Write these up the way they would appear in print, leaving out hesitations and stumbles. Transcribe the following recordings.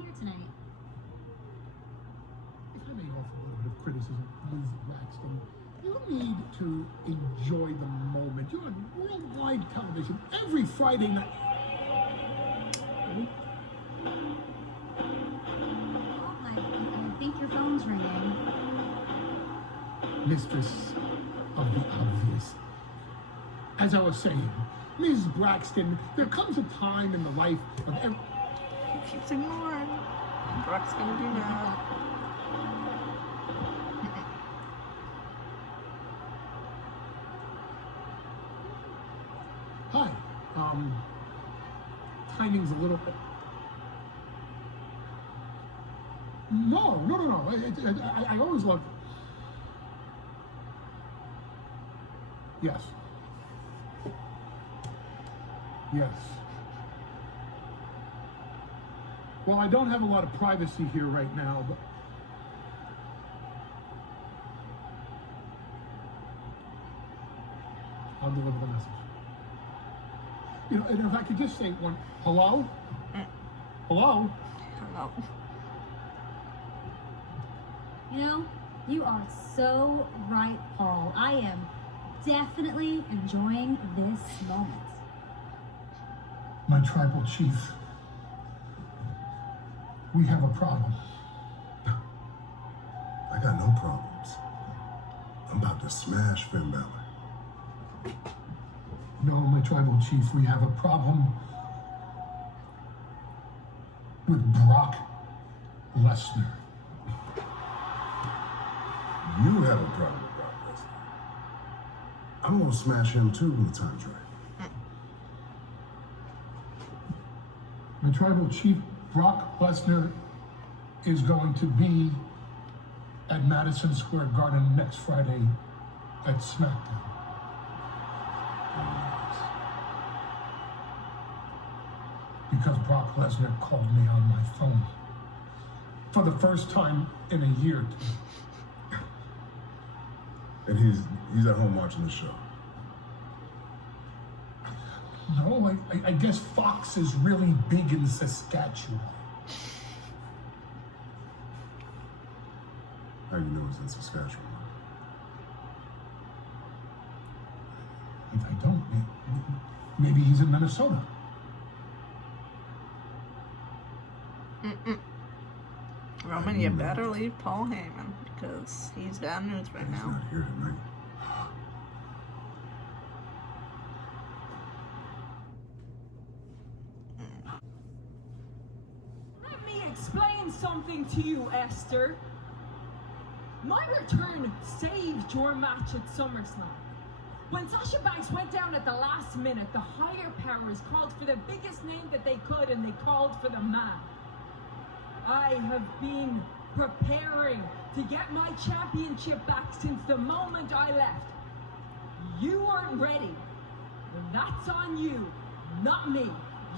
here tonight? If I may offer a little bit of criticism, Ms. Braxton, you need to enjoy the moment. You're on worldwide television every Friday night. I think your phone's ringing. Mistress of the obvious. As I was saying, Ms. Braxton, there comes a time in the life of every... He keeps ignoring. Brock's gonna be mad. Hi. Timing's a little... No. I always love... Yes. Well, I don't have a lot of privacy here right now, but... I'll deliver the message. You know, and if I could just say one... Hello? Hello? Hello. You know, you are so right, Paul. I am definitely enjoying this moment. My tribal chief, we have a problem. I got no problems. I'm about to smash Finn Balor. No, my tribal chief, we have a problem with Brock Lesnar. You have a problem with Brock Lesnar. I'm gonna smash him too when the time's right. My tribal chief, Brock Lesnar, is going to be at Madison Square Garden next Friday at SmackDown. Because Brock Lesnar called me on my phone for the first time in a year. And he's at home watching the show. No, I guess Fox is really big in Saskatchewan. How do you know it's in Saskatchewan? If I don't, maybe he's in Minnesota. Roman, you better leave Paul Heyman because he's bad news right He's now. not here tonight. Let me explain something to you, Esther. My return saved your match at SummerSlam. When Sasha Banks went down at the last minute, the higher powers called for the biggest name that they could, and they called for the man. I have been preparing to get my championship back since the moment I left. You weren't ready. That's on you, not me.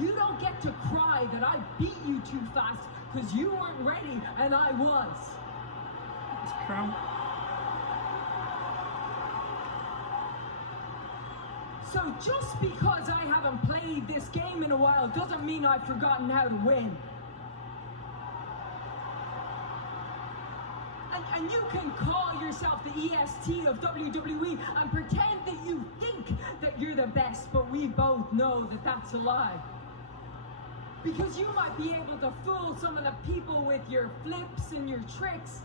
You don't get to cry that I beat you too fast because you weren't ready and I was. It's true. So just because I haven't played this game in a while doesn't mean I've forgotten how to win. And you can call yourself the EST of WWE and pretend that you think that you're the best, but we both know that that's a lie. Because you might be able to fool some of the people with your flips and your tricks,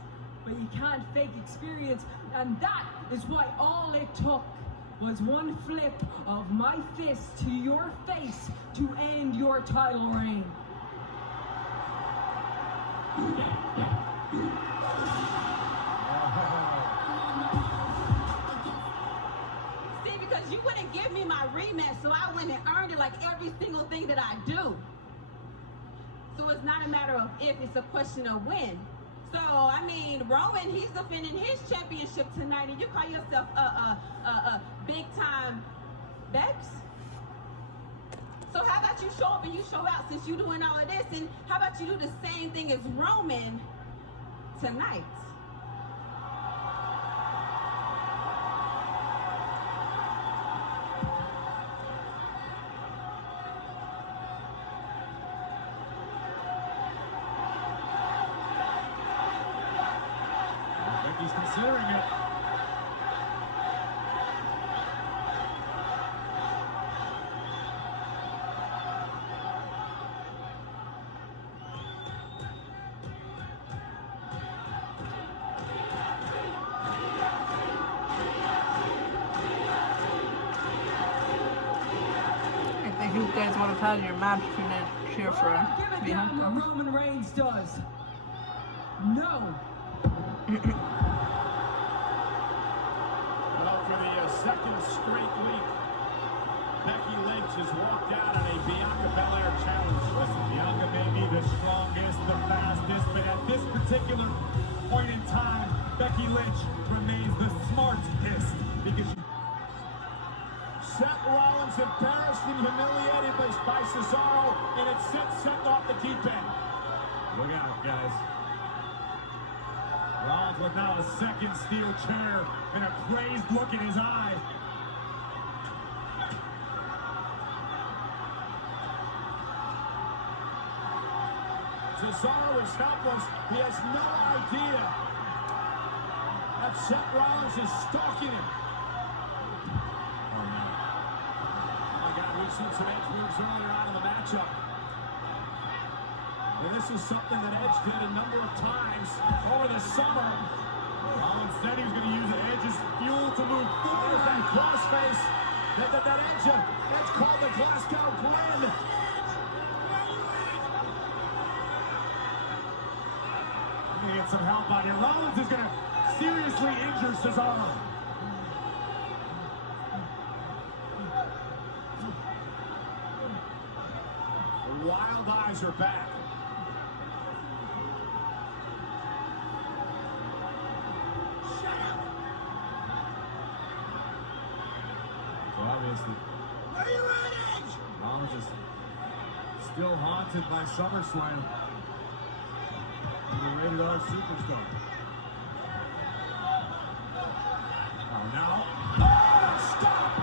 but you can't fake experience, and that is why all it took was one flip of my fist to your face to end your title reign. See, because you wouldn't give me my rematch, so I went and earned it like every single thing that I do. So it's not a matter of if, it's a question of when. So, I mean, Roman, he's defending his championship tonight, and you call yourself a big-time Bex? So how about you show up and you show out since you're doing all of this, and how about you do the same thing as Roman tonight? guys would have had your match if you didn't cheer for Give it down Bianca. what Roman Reigns does. No. Well, for the second straight week, Becky Lynch has walked out on a Bianca Belair challenge. Listen, Bianca may be the strongest, the fastest, but at this particular point in time, Becky Lynch remains the smartest because Seth Rollins embarrassed and humiliated by Cesaro, and it sent Seth off the deep end. Look out, guys. Rollins with now a second steel chair and a crazed look in his eye. Cesaro is helpless. He has no idea that Seth Rollins is stalking him. Oh my God, we've seen some Edge moves earlier on in the matchup. And this is something that Edge did a number of times over the summer. Rollins said he was going to use Edge's fuel to move forward. There's that crossface that Edge called the Glasgow Grin. Get some help out here. Rollins is going to seriously injure Cesaro. The wild eyes are back. So obviously, are you ready? Rollins is still haunted by SummerSlam. The rated R superstar. Oh, now. Oh, stop!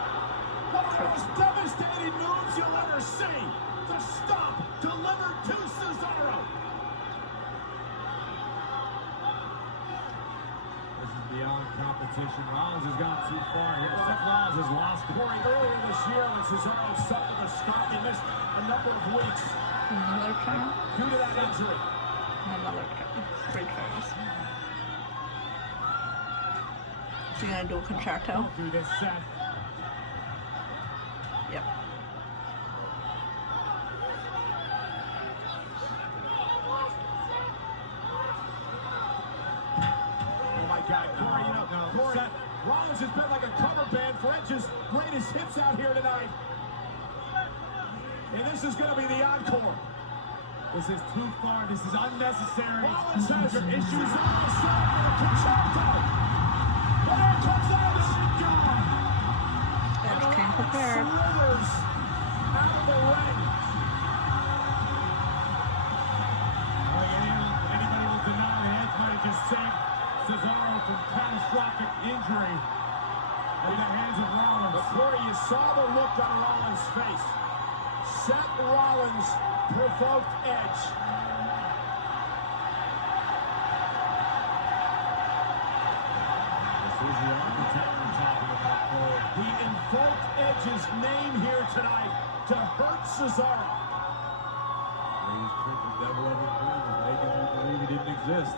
One of the most devastating moves you'll ever see. The stop delivered to Cesaro. This is beyond competition. Rollins has gone too far here. Seth Rollins has lost it. Corey, earlier this year when Cesaro suffered a stroke, he missed a number of weeks Another count. due to that injury. Another count. 3 turns. Is he gonna do a concerto? Do this, Seth. Yep. Oh my God, Corey, you know, Corey, Seth Rollins has been like a cover band for Edge's greatest hits out here tonight. And this is going to be the encore. This is too far. This is unnecessary. Rollins has issues on the side of the concerto. There comes Edge. Edge came prepared. Slithers out of the ring. Anybody will deny that Edge might have just saved Cesaro from catastrophic injury at the hands of Rollins. But Corey, you saw the look on Rollins' face. Seth Rollins provoked Edge. This is the architect we're talking about, Corey. He invoked Edge's name here tonight to hurt Cesaro. He's tricked the devil of his dreams, making him believe he didn't exist.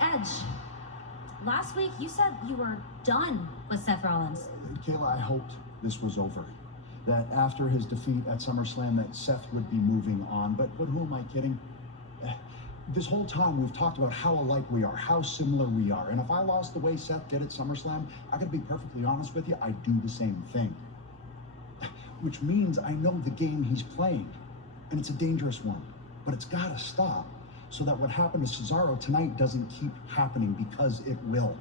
Edge, last week you said you were done with Seth Rollins. Kayla, I hoped this was over. That after his defeat at SummerSlam that Seth would be moving on. But who am I kidding? This whole time we've talked about how alike we are, how similar we are. And if I lost the way Seth did at SummerSlam, I gotta be perfectly honest with you, I'd do the same thing. Which means I know the game he's playing. And it's a dangerous one. But it's gotta stop so that what happened to Cesaro tonight doesn't keep happening, because it will.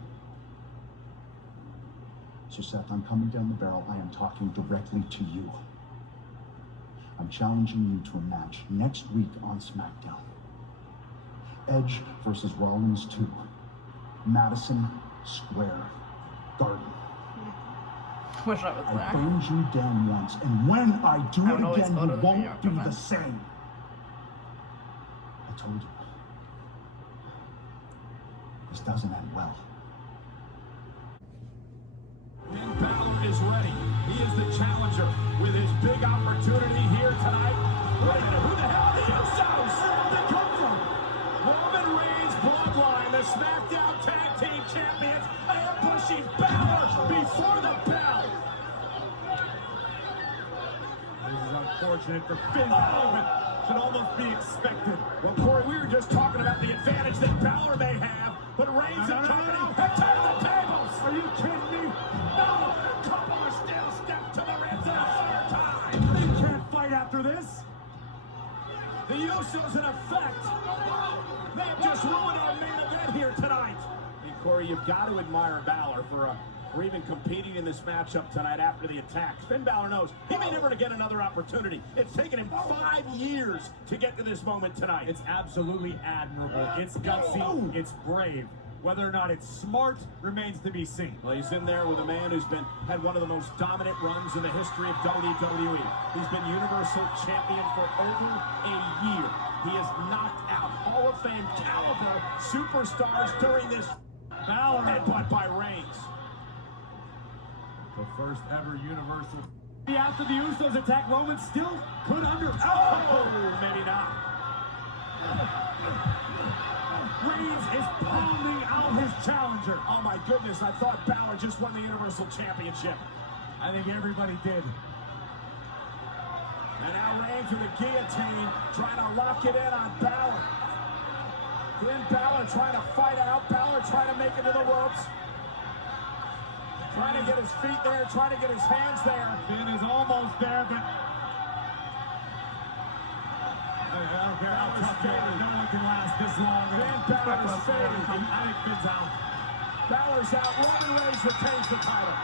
So Seth, I'm coming down the barrel. I am talking directly to you. I'm challenging you to a match next week on SmackDown. Edge versus Rollins 2. Madison Square Garden. Wish I was I there. burned you down once, and when I do I would it always again, go you to the New won't York do event. the same. I told you. This doesn't end well. Finn Balor is ready. He is the challenger with his big opportunity here tonight. Wait a minute, who the hell are the Usos? Where did they come from? Roman Reigns blocks the SmackDown Tag Team Champions ambushing Balor before the bell. This is unfortunate for Finn Balor. Should almost be expected. Well, Corey, we were just talking about the advantage that Balor may have, but Reigns and company have turned the tables. Are you kidding me? No! Couple of steel steps to the ribs and a third time. You can't fight after this. The Usos in effect. They've just ruined our main event here tonight. Hey, Corey, you've got to admire Balor for even competing in this matchup tonight after the attack. Finn Balor knows he may never get another opportunity. It's taken him 5 years to get to this moment tonight. It's absolutely admirable. It's gutsy. It's brave. Whether or not it's smart remains to be seen. Well, he's in there with a man who's had one of the most dominant runs in the history of WWE. He's been Universal Champion for over a year. He has knocked out Hall of Fame caliber superstars during this Balor headbutt by Reigns. The first ever Universal. After the Usos attack, Roman still could under. Oh, maybe not. Reigns is pounding out his challenger. Oh my goodness, I thought Balor just won the Universal Championship. I think everybody did. And now Reigns with a guillotine, trying to lock it in on Balor. Then Balor trying to fight out. Balor trying to make it to the ropes. Trying to get his feet there, trying to get his hands there. Finn is almost there, but I don't care how tough they are. No one can last this long. Then Balor's fading. I think Finn's out. Balor's out. Roman Reigns retains the title.